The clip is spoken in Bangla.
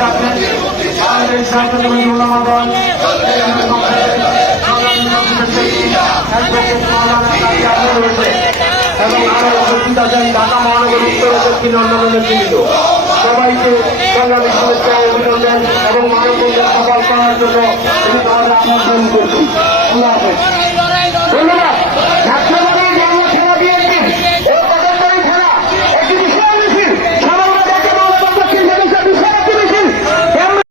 রাখেন বাংলাদেশ জাতীয়তাবাদী উলামা দল এবং আরো উপস্থিত আছেন ঢাকা মহানগর উত্তর ও দক্ষিণ অন্যান্য নেতৃবৃন্দ। সবাইকে সংগ্রামী শুভেচ্ছা অভিনন্দন এবং মানববন্ধন সফল করার জন্য আমি তাহলে আমন্ত্রণ করছি। আল্লাহ হাফেজ।